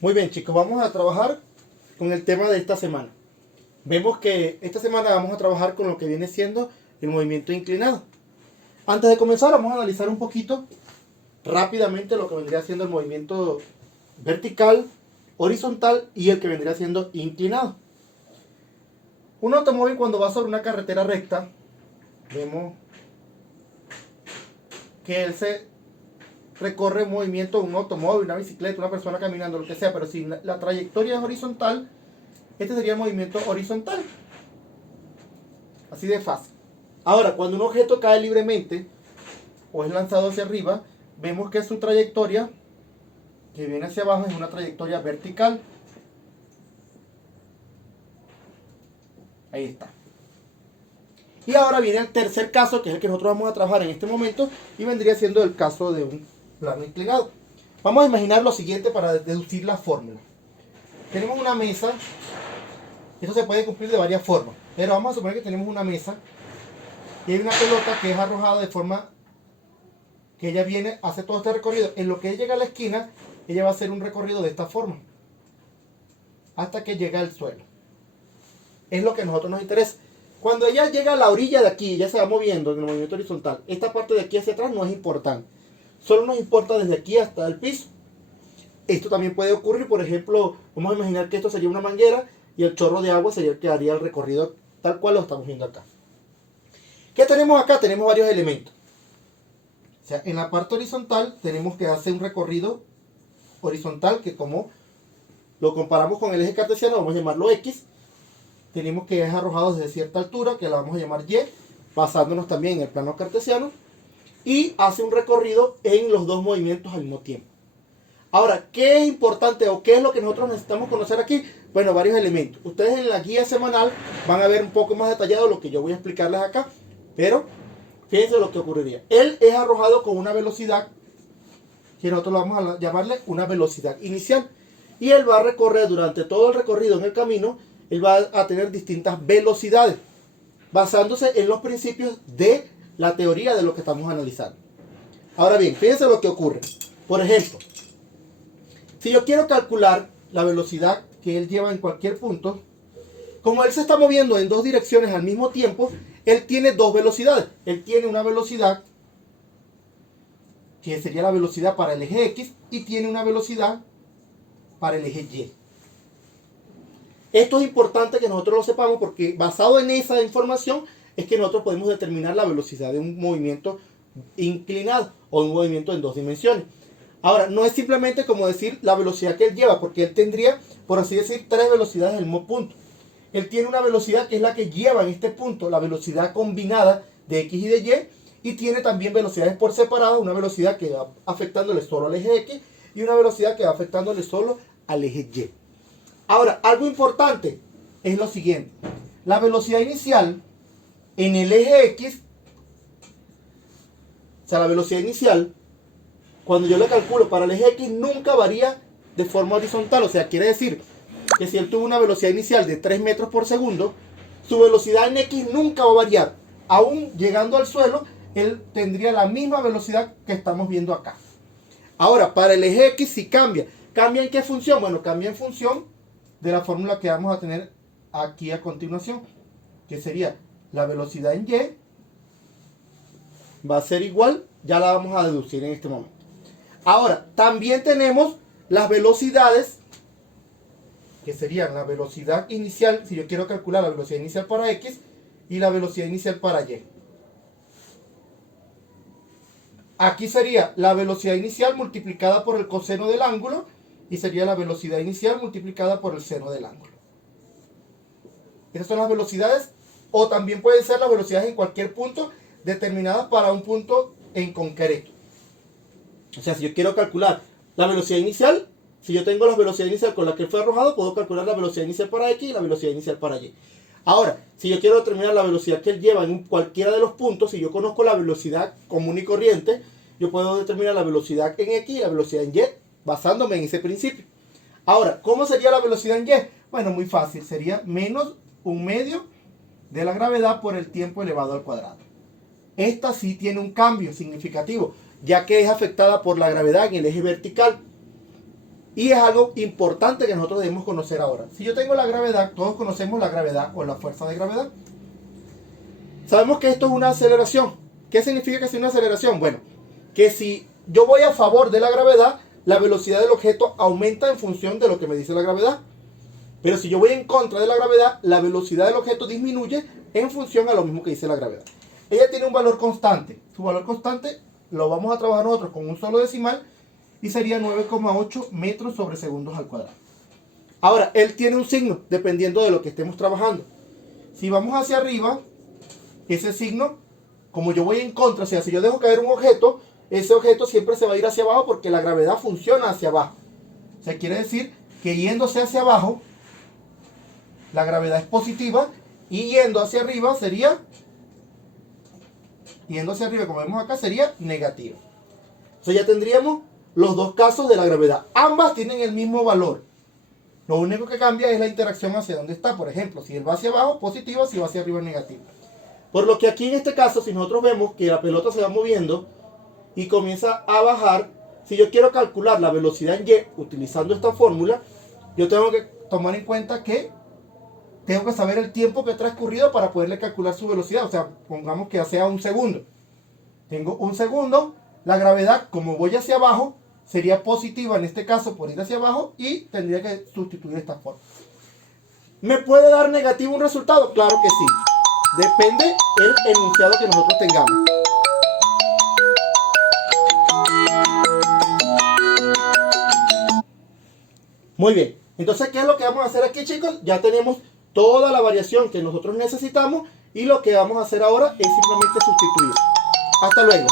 Muy bien, chicos, vamos a trabajar con el tema de esta semana. Vemos que esta semana vamos a trabajar con lo que viene siendo el movimiento inclinado. Antes de comenzar, vamos a analizar un poquito rápidamente lo que vendría siendo el movimiento vertical, horizontal y el que vendría siendo inclinado. Un automóvil cuando va sobre una carretera recta, vemos que él se recorre un movimiento, un automóvil, una bicicleta, una persona caminando, lo que sea, pero si la trayectoria es horizontal, este sería el movimiento horizontal. Así de fácil. Ahora, cuando un objeto cae libremente o es lanzado hacia arriba, vemos que su trayectoria que viene hacia abajo es una trayectoria vertical. Ahí está. Y ahora viene el tercer caso, que es el que nosotros vamos a trabajar en este momento, y vendría siendo el caso de un plano inclinado. Vamos a imaginar lo siguiente para deducir la fórmula. Tenemos una mesa, esto se puede cumplir de varias formas, pero vamos a suponer que tenemos una mesa y hay una pelota que es arrojada de forma que ella viene, hace todo este recorrido. En lo que ella llega a la esquina, ella va a hacer un recorrido de esta forma, hasta que llega al suelo. Es lo que a nosotros nos interesa. Cuando ella llega a la orilla de aquí, ya se va moviendo en el movimiento horizontal, esta parte de aquí hacia atrás no es importante. Solo nos importa desde aquí hasta el piso. Esto también puede ocurrir, por ejemplo, vamos a imaginar que esto sería una manguera y el chorro de agua sería el que haría el recorrido tal cual lo estamos viendo acá. ¿Qué tenemos acá? Tenemos varios elementos. O sea, en la parte horizontal tenemos que hacer un recorrido horizontal que, como lo comparamos con el eje cartesiano, vamos a llamarlo X. Tenemos que es arrojado desde cierta altura, que la vamos a llamar Y, basándonos también en el plano cartesiano, y hace un recorrido en los dos movimientos al mismo tiempo. Ahora, ¿qué es importante o qué es lo que nosotros necesitamos conocer aquí? Bueno, varios elementos. Ustedes en la guía semanal van a ver un poco más detallado lo que yo voy a explicarles acá, pero fíjense lo que ocurriría. Él es arrojado con una velocidad que nosotros lo vamos a llamarle una velocidad inicial, y él va a recorrer durante todo el recorrido en el camino, él va a tener distintas velocidades, basándose en los principios de la teoría de lo que estamos analizando. Ahora bien, fíjense lo que ocurre. Por ejemplo, si yo quiero calcular la velocidad que él lleva en cualquier punto, como él se está moviendo en dos direcciones al mismo tiempo, él tiene dos velocidades. Él tiene una velocidad que sería la velocidad para el eje X y tiene una velocidad para el eje Y. Esto es importante que nosotros lo sepamos porque basado en esa información es que nosotros podemos determinar la velocidad de un movimiento inclinado o un movimiento en dos dimensiones. Ahora, no es simplemente como decir la velocidad que él lleva, porque él tendría, por así decir, tres velocidades en el mismo punto. Él tiene una velocidad que es la que lleva en este punto, la velocidad combinada de X y de Y, y tiene también velocidades por separado, una velocidad que va afectándole solo al eje X y una velocidad que va afectándole solo al eje Y. Ahora, algo importante es lo siguiente. La velocidad inicial en el eje X, o sea, la velocidad inicial, cuando yo le calculo para el eje X, nunca varía de forma horizontal. O sea, quiere decir que si él tuvo una velocidad inicial de 3 metros por segundo, su velocidad en X nunca va a variar. Aún llegando al suelo, él tendría la misma velocidad que estamos viendo acá. Ahora, para el eje X sí cambia. ¿Cambia en qué función? Bueno, cambia en función de la fórmula que vamos a tener aquí a continuación, que sería la velocidad en Y va a ser igual, ya la vamos a deducir en este momento. Ahora, también tenemos las velocidades, que serían la velocidad inicial, si yo quiero calcular la velocidad inicial para X y la velocidad inicial para Y. Aquí sería la velocidad inicial multiplicada por el coseno del ángulo y sería la velocidad inicial multiplicada por el seno del ángulo. Esas son las velocidades, o también pueden ser las velocidades en cualquier punto determinadas para un punto en concreto. O sea, si yo quiero calcular la velocidad inicial, si yo tengo la velocidad inicial con la que fue arrojado, puedo calcular la velocidad inicial para X y la velocidad inicial para Y. Ahora, si yo quiero determinar la velocidad que él lleva en cualquiera de los puntos, si yo conozco la velocidad común y corriente, yo puedo determinar la velocidad en X y la velocidad en Y, basándome en ese principio. Ahora, ¿cómo sería la velocidad en Y? Bueno, muy fácil, sería menos un medio de la gravedad por el tiempo elevado al cuadrado. Esta sí tiene un cambio significativo, ya que es afectada por la gravedad en el eje vertical. Y es algo importante que nosotros debemos conocer ahora. Si yo tengo la gravedad, todos conocemos la gravedad o la fuerza de gravedad. Sabemos que esto es una aceleración. ¿Qué significa que es una aceleración? Bueno, que si yo voy a favor de la gravedad, la velocidad del objeto aumenta en función de lo que me dice la gravedad. Pero si yo voy en contra de la gravedad, la velocidad del objeto disminuye en función a lo mismo que dice la gravedad. Ella tiene un valor constante. Su valor constante lo vamos a trabajar nosotros con un solo decimal y sería 9,8 metros sobre segundos al cuadrado. Ahora, él tiene un signo dependiendo de lo que estemos trabajando. Si vamos hacia arriba, ese signo, como yo voy en contra, o sea, si yo dejo caer un objeto, ese objeto siempre se va a ir hacia abajo porque la gravedad funciona hacia abajo. O sea, quiere decir que yéndose hacia abajo, la gravedad es positiva y yendo hacia arriba como vemos acá, sería negativa. Entonces ya tendríamos los dos casos de la gravedad. Ambas tienen el mismo valor. Lo único que cambia es la interacción hacia dónde está. Por ejemplo, si él va hacia abajo, positiva, si va hacia arriba, negativa. Por lo que aquí en este caso, si nosotros vemos que la pelota se va moviendo y comienza a bajar, si yo quiero calcular la velocidad en y utilizando esta fórmula, yo tengo que tomar en cuenta que tengo que saber el tiempo que ha transcurrido para poderle calcular su velocidad. O sea, pongamos que sea un segundo. Tengo un segundo, la gravedad, como voy hacia abajo, sería positiva en este caso por ir hacia abajo y tendría que sustituir esta forma. ¿Me puede dar negativo un resultado? Claro que sí. Depende del enunciado que nosotros tengamos. Muy bien. Entonces, ¿qué es lo que vamos a hacer aquí, chicos? Ya tenemos toda la variación que nosotros necesitamos y lo que vamos a hacer ahora es simplemente sustituir. Hasta luego.